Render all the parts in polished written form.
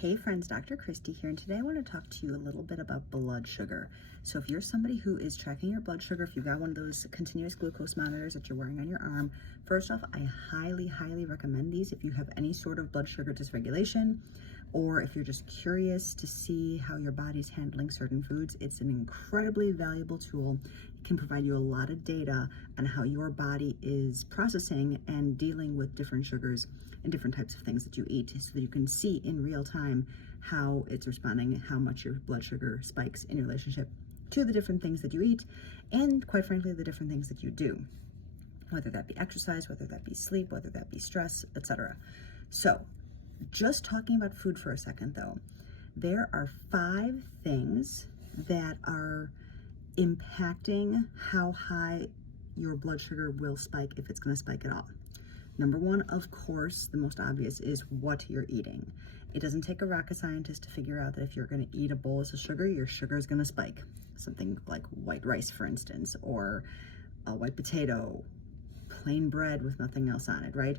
Hey friends, Dr. Christy here, and today I want to talk to you a little bit about blood sugar. So if you're somebody who is tracking your blood sugar, if you've got one of those continuous glucose monitors that you're wearing on your arm, first off, I highly recommend these if you have any sort of blood sugar dysregulation, or if you're just curious to see how your body's handling certain foods. It's an incredibly valuable tool. It can provide you a lot of data on how your body is processing and dealing with different sugars and different types of things that you eat, so that you can see in real time how it's responding, how much your blood sugar spikes in relationship to the different things that you eat, and quite frankly, the different things that you do, whether that be exercise, whether that be sleep, whether that be stress, etc. So just talking about food for a second though, there are 5 things that are impacting how high your blood sugar will spike, if it's going to spike at all. Number 1, of course, the most obvious, is what you're eating. It doesn't take a rocket scientist to figure out that if you're going to eat a bolus of sugar, your sugar is going to spike. Something like white rice, for instance, or a white potato, plain bread with nothing else on it, right?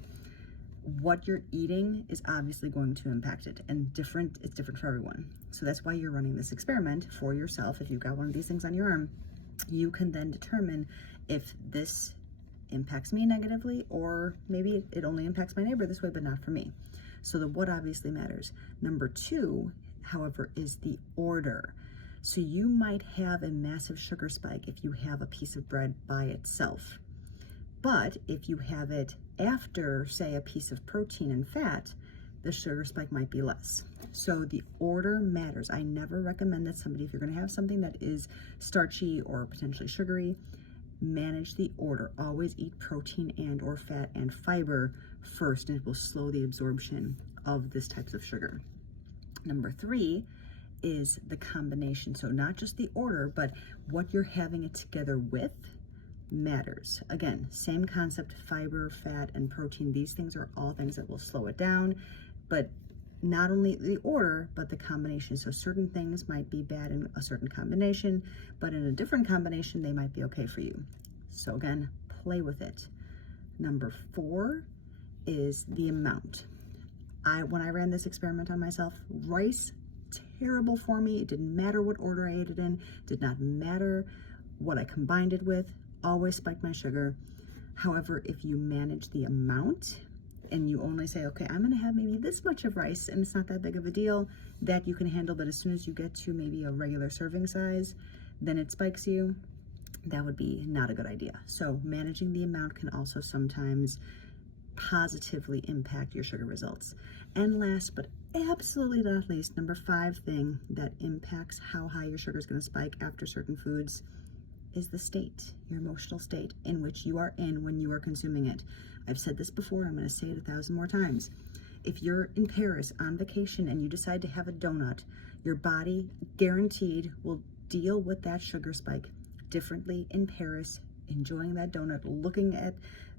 What you're eating is obviously going to impact it, and it's different for everyone. So that's why you're running this experiment for yourself. If you've got one of these things on your arm, you can then determine if this impacts me negatively, or maybe it only impacts my neighbor this way, but not for me. So the what obviously matters. Number 2, however, is the order. So you might have a massive sugar spike if you have a piece of bread by itself. But if you have it after, say, a piece of protein and fat, the sugar spike might be less. So the order matters. I never recommend that somebody, if you're going to have something that is starchy or potentially sugary, manage the order. Always eat protein and or fat and fiber first, and it will slow the absorption of this types of sugar. Number 3 is the combination. So not just the order, but what you're having it together with matters. Again, same concept: fiber, fat, and protein. These things are all things that will slow it down, but not only the order, but the combination. So certain things might be bad in a certain combination, but in a different combination, they might be okay for you. So again, play with it. Number 4 is the amount. When I ran this experiment on myself, rice, terrible for me. It didn't matter what order I ate it in, did not matter what I combined it with, always spiked my sugar. However, if you manage the amount, and you only say, okay, I'm gonna have maybe this much of rice, and it's not that big of a deal, that you can handle, but as soon as you get to maybe a regular serving size, then it spikes you, that would be not a good idea. So managing the amount can also sometimes positively impact your sugar results. And last, but absolutely not least, number 5 thing that impacts how high your sugar is gonna spike after certain foods is the state, your emotional state in which you are in when you are consuming it. I've said this before, and I'm going to say it 1,000 more times. If you're in Paris on vacation and you decide to have a donut, your body guaranteed will deal with that sugar spike differently in Paris, enjoying that donut, looking at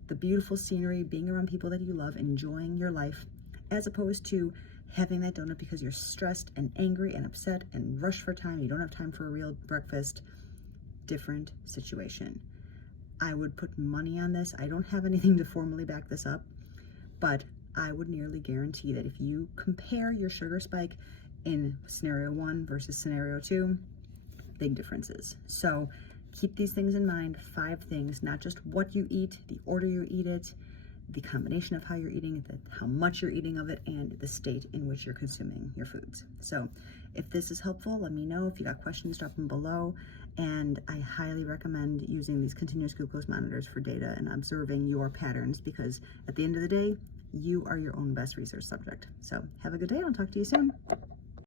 the beautiful scenery, being around people that you love, enjoying your life, as opposed to having that donut because you're stressed and angry and upset and rushed for time. You don't have time for a real breakfast. Different situation. I would put money on this. I don't have anything to formally back this up, but I would nearly guarantee that if you compare your sugar spike in scenario 1 versus scenario 2, big differences. So keep these things in mind. 5 things, not just what you eat, the order you eat it, the combination of how you're eating it, how much you're eating of it, and the state in which you're consuming your foods. So if this is helpful, let me know. If you got questions, drop them below. And I highly recommend using these continuous glucose monitors for data and observing your patterns, because at the end of the day, you are your own best research subject. So have a good day. I'll talk to you soon.